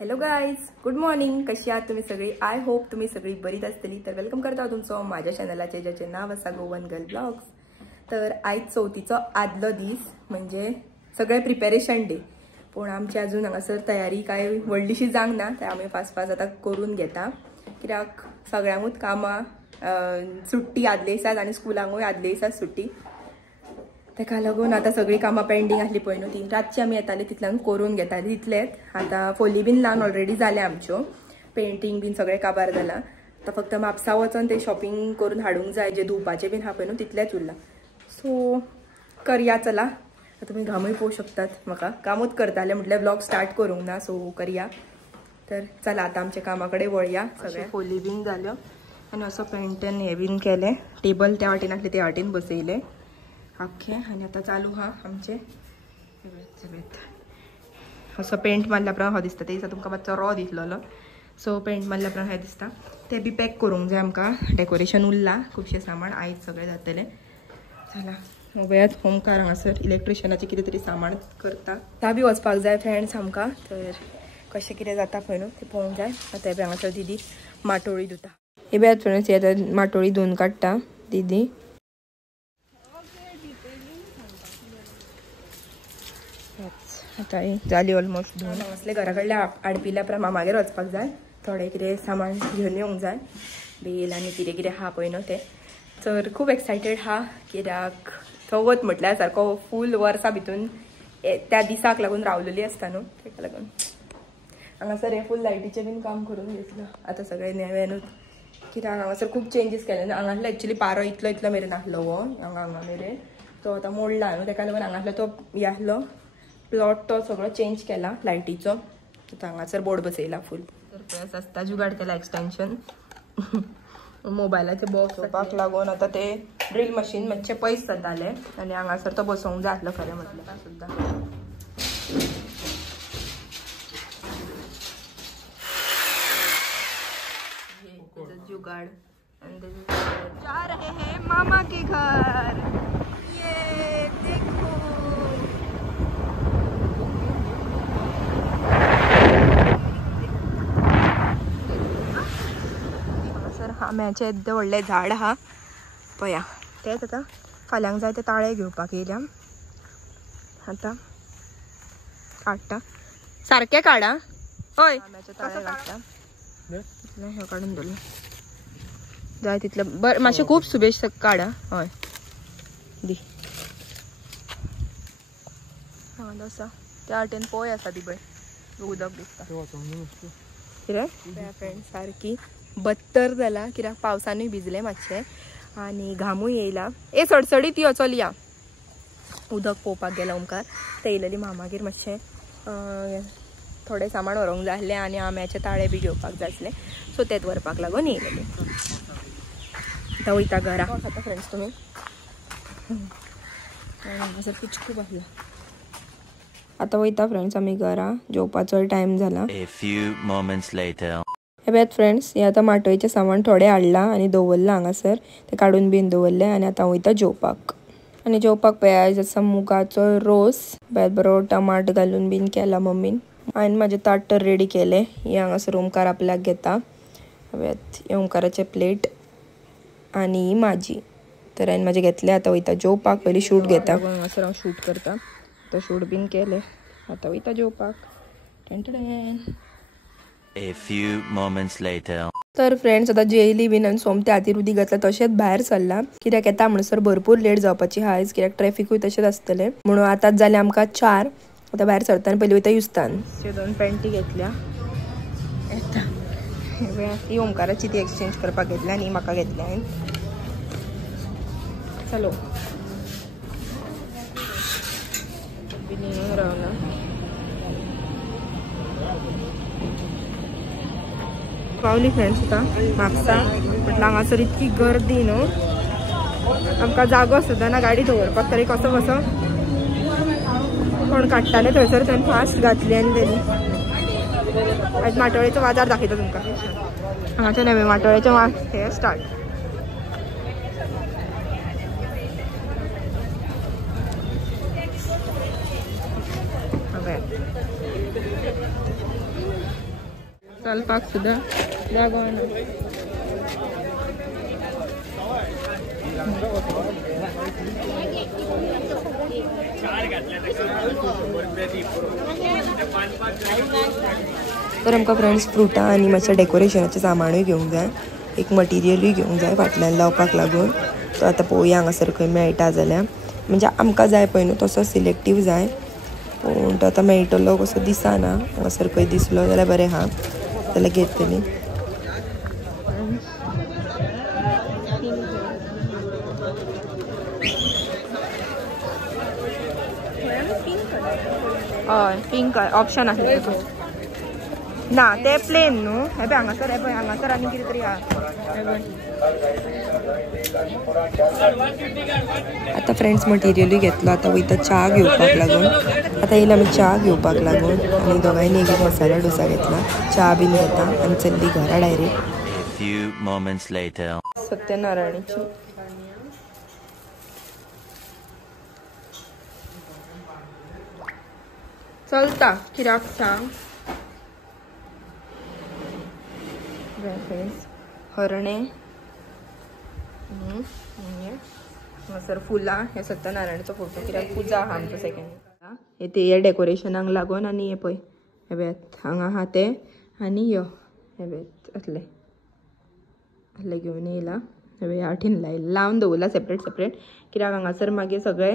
Hello guys, good morning. कशी आहात तुम्ही सगळी? आय होप तुम्ही सगळी बरीच असतली. तर वेलकम करता तुमचं माझ्या चॅनलाचे, ज्याचे नाव असा गोवन गर्ल ब्लॉग्स. तर आज चौथीचं आदलं दीस म्हणजे सगळे प्रिपेरेशन डे. पण आमची अजून हांगासर तयारी काय व्हडलीशी जावंक ना, तर आम्ही फास्ट फास्ट आता करून घेता. कित्याक सगळ्यांकूच कामां सुट्टी आदले दिसात आणि स्कुलांकूय आदले दिसात सुट्टी. तेका लागून आता सगळी कामां पेंडिंग आसली पळय न्हू, ती रातची आमी येताली तितल्यान करून घेताली तितलेच. आता फोली बीन लावन ऑलरेडी जाल्या आमच्यो, पेंटिंग बीन सगळें काबार जाला. आता फक्त म्हापसा वचून ते शॉपिंग करून हाडूंक जाय, जे धुवपाचे बीन हा पळय न्हू तितलेच उरला. सो करया चला. तुम्ही घामूय पळोवंक शकतात. म्हाका कामूच करताले म्हटल्यार ब्लॉग स्टार्ट करूंक ना, सो करया. तर चला आता आमच्या कामाकडे वळया. सगळे फोली बीन जाल्यो आणि असं पेंटन हे बीन केले. टेबल त्या वाटेन आसले त्या वाटेन बसयले आख्खे. आणि आता चालू हा आमचे असं पेंट मारल्या प्रमाण हो दिसता. ते दिसा तुमकां मातसो रॉ दिसलेलो, सो पेंट मारल्या प्रमाण हे दिसता. ते बी पॅक करूंक जाय आमकां. डेकोरेशन उरला खुबशे सामान, आयज सगळे जातले. चला वेळात होमकार हांगासर इलेक्ट्रिशियनाचे कितें तरी सामान करता. ता बी वचपाक जाय फ्रेंड्स आमकां. तर कशें कितें जाता पळय न्हू तें पळोवंक जाय. आतां हे हांगासर दिदी माटोळी धुता. हे बी फ्रेंड्स, हे आतां माटोळी धुवन काडटा दिदी. आता जाली ऑलमोस्ट धुवन. असले घरा कडल्या आडपिल्या प्रमाण मामागेर वचपाक जाय. थोडे कितें सामान घेवन येवंक जाय, बेल आनी कितें कितें हा पळय न्हू तें. तर खूब एक्सायटेड हा, कित्याक चवथ म्हटल्यार सारको फूल वर्सा भितून त्या दिसाक लागून रावलेली आसता न्हू, तेका लागून. हांगासर हे फूल लायटीचें बीन काम करून घेतलं आतां सगळें नेवेनूच. कित्याक हांगासर खूब चेंजीस केले. हांगासलो एक्चुली पारो इतलो मेरेन आसलो हो, हांगा मेरेन तो आतां मोडला न्हू, तेका लागून हांगासलो तो हे आसलो प्लॉट तो सगळो चेंज केला लायटीचो. आतां हांगासर बोर्ड बसयला फूल. तर प्रेस आसता, जुगाड केला एक्सटेंशन मोबायलाचे बॉक्स येवपाक लागून. आता ते ड्रील मशीन मातशें पयस जाताले आनी हांगासर तो बसोवंक जाय आसलो खरें म्हटल्यार सुद्दां. जुगाड जा रहे हैं मामा के घर. ये देखो सर, आंब्याचें येद्दे व्हडलें झाड आहा पया. तेच आतां फाल्यांक जाय ते ताळे घेवपाक येयल्या. आतां काडटा, सारकें काडा. हय, आंब्याचे ताळे काडटा. हे काडून दवरले जाय तितलें बरें. मातशें खूब सुबेश काडा. हय दी. हां आसा त्या वाटेन पळय आसा ती पळय उदक दिसता. कितें फ्रेंड सारकी बत्तर जाला, कित्याक पावसानूय भिजले मातशें आनी घामूय येयला. ए सडसडीत यो, चल या. उदक पळोवपाक गेला ओमकार. ते येयलेली मामागेर मातशें थोडे सामान व्हरोंक जाय आसलें आनी आंब्याचे ताळे बी घेवपाक जाय आसले, सो तेच व्हरपाक लागून येयलेली. आतां वयता घरा. खाता फ्रेंड्स तुमी? हांगासर पिच खूब आसला. आतां वयता फ्रेंड्स आमी घरा. जेवपाचो टायम जाला. हे बेत फ्रेंड्स, हे आतां माटोळीचें सामान थोडें हाडलां आनी दवरलां हांगासर. ते काडून बीन दवरलें आनी आतां वयता जेवपाक. आनी जेवपाक पळय आयज आसा मुगाचो रोस. बरो टमाट घालून बीन केला मम्मीन. हांवें म्हाजें ताट तर रेडी केलें. हे हांगासर ओमकार आपल्याक घेता. हे ओमकाराचे प्लेट आनी माजी. तर हांवें म्हाजें घेतलें. आतां वयता जेवपाक. पयलीं शूट घेता. हांगासर हांव शूट करता. तो शूट बीन केलें. आतां वयता जेवपाक. A few moments later. तर फ्रेंड्स आतां जेयली बीन आनी सोमते हातीर उदीक घातला तशेंच भायर सरला, कित्याक येता म्हणसर भरपूर लेट जावपाची आहा आयज, कित्याक ट्रॅफिकूय तशेंच आसतलें म्हणून. आतांच जालें आमकां 4. आतां भायर सरता आनी पयलीं वयता युस्तान. ह्यो 2 पॅन्टी घेतल्या. येता ही ओमकाराची ती एक्सचेंज करपाक घेतल्या आनी म्हाका घेतल्या हांवें. चलो रावला. पावली फ्रेंड्स आतां म्हापसा. म्हटल्यार हांगासर इतकी गर्दी न्हू, आमकां जागो सुद्दां ना गाडी दवरपाक. तरी कसो कोण काडटाले थंयसर थंय फास्ट घातली आनी तेणी. आयज माटोळेचो बाजार दाखयता तुमकां. हांगाचे नवे माटोळेचे हे स्टार्ट. चलपाक सुद्धा जागो ना. तर आमकां फ्रेंड्स फ्रुटां आनी मातशें डेकोरेशनाचें सामानूय घेवंक जाय. एक मटिरियलूय घेवंक जाय फाटल्यान लावपाक लागून. तो आतां पळोवया हांगासर खंय मेळटा जाल्यार. म्हणजे आमकां जाय पळय न्हू तसो सिलेक्टीव जाय. पूण तो आतां मेळटलो कसो दिसना. हांगासर खंय दिसलो जाल्यार बरें आहा, जाल्यार घेतली. हय पिंक ऑप्शन आसले ना ते प्लेन न्हू. हे पळय हांगासर, हे पळय हांगासर आनी कितें तरी आहा. आतां फ्रेंड्स मटिरियलूय घेतलो. आतां वयता च्या घेवपाक लागून. आतां येयला आमी च्या घेवपाक लागून आनी दोगांयनी एक मसाला डोसा घेतला. च्या बीन घेता आनी चल्ली घरा डायरेक्ट. सत्यनारायणची चलता कित्याक सांग. हरणे सर फुलां. हे सत्यनारायणचो फोटो कित्याक पुजा आहा आमचो सेकंड. हे ते डेकोरेशनाक लागून. आनी हे पळय हे बेत हांगा आहा ते. आनी यो हे बेत असले असले घेवन येयला. हे आठीन लावन दवरला सेपरेट सेपरेट. कित्याक हांगासर मागीर सगळे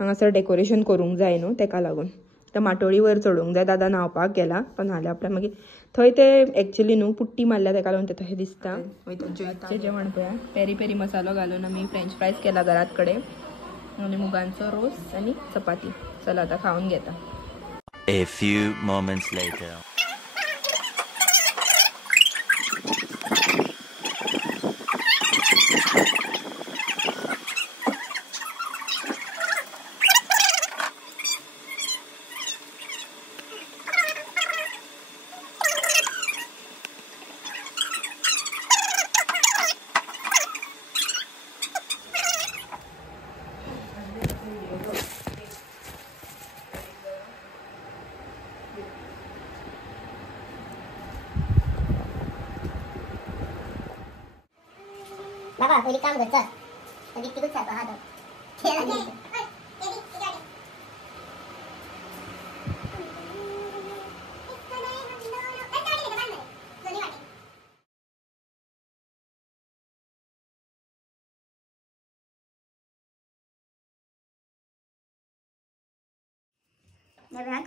हांगासर डेकोरेशन करूंक जाय न्हू तेका लागून. त्या माटोळी वयर चडूंक जाय. दादा न्हावपाक गेला पण नाल्यार आपल्या मागीर थंय ते एक्चुली न्हू पुट्टी मारल्या तेका लागून ते तशें दिसता. वयता जेवण पळया. पेरी पेरी मसालो घालून आमी फ्रेंच फ्रायज केला घरात कडेन. आनी मुगांचो रोस आनी चपाती. चला आतां खावन घेता. A few moments later. बाबा पहिली काम कर चल. कधी तिकूच सारखं हा दर खेळा घ्यायचं.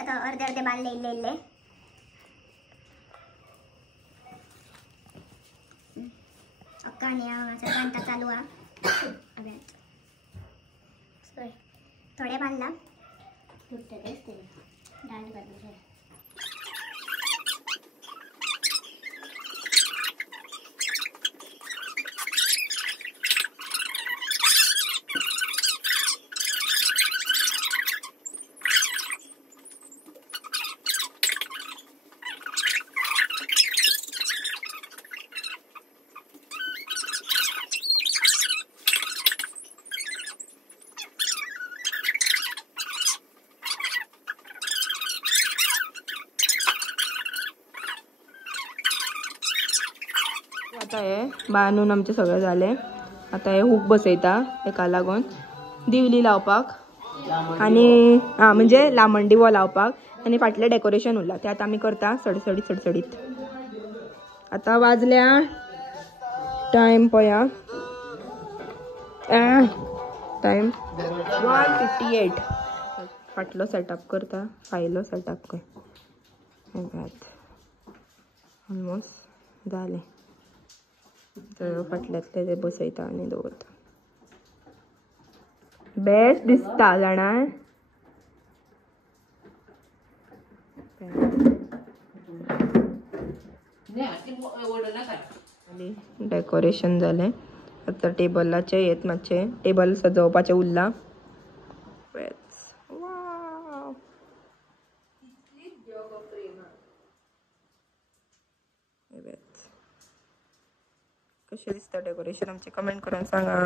आता अर्धे अर्धे बांधले इल्ले इल्ले. बांधता चालू हा. थोडे बांधला डाल कर. आता हे बांधून आमचे सगळे झाले. आता हे हुक बसयता एका लागून दिवली लावपाक आणि म्हणजे लामण दिवो लावपाक आणि फाटले डेकोरेशन उरला ते आता आम्ही करता सडसडीत सडसडीत. आता वाजल्या टाइम पया टाइम 1:58. फाटलो सेटअप करता फायलो सेटअप कर ऑलमोस्ट झाले. तर फाटल्यातले ते बसयता आणि दवरता. बेस्ट दिसता जाणा. डेकोरेशन झाले. आता टेबलाचे येत मातशे टेबल सजवपाचे उरला. कशें दिसता डेकोरेशन आमचे कमेंट करून सांगा.